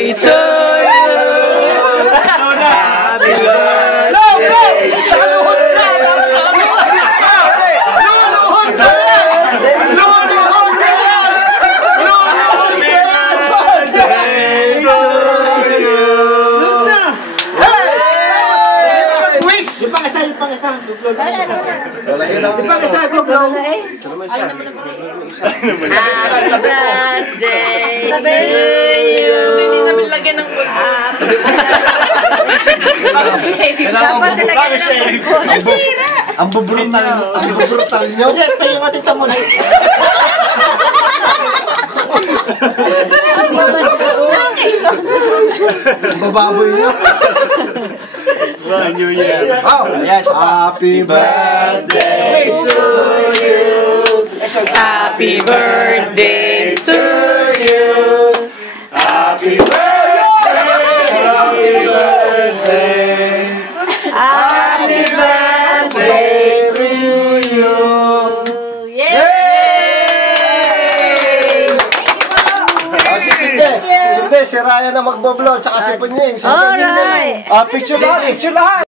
birthday to you. Happy birthday. Sa luhod na! Luluhod na! Luluhod na! Happy birthday to you. Hindi namin lagyan ng bulbo. Dapat nilagyan ng bulbo. Nasira. Ang bubrutal nyo. Jeff, yung ating tamo na. Ang bababoy nyo. New Year. Oh, yes. Happy birthday to you. Happy birthday to you. Happy birthday. Happy birthday. Happy birthday to you. Yay! Si Ryan na magboblo, tsaka si Punying. Alright. Picture lahat.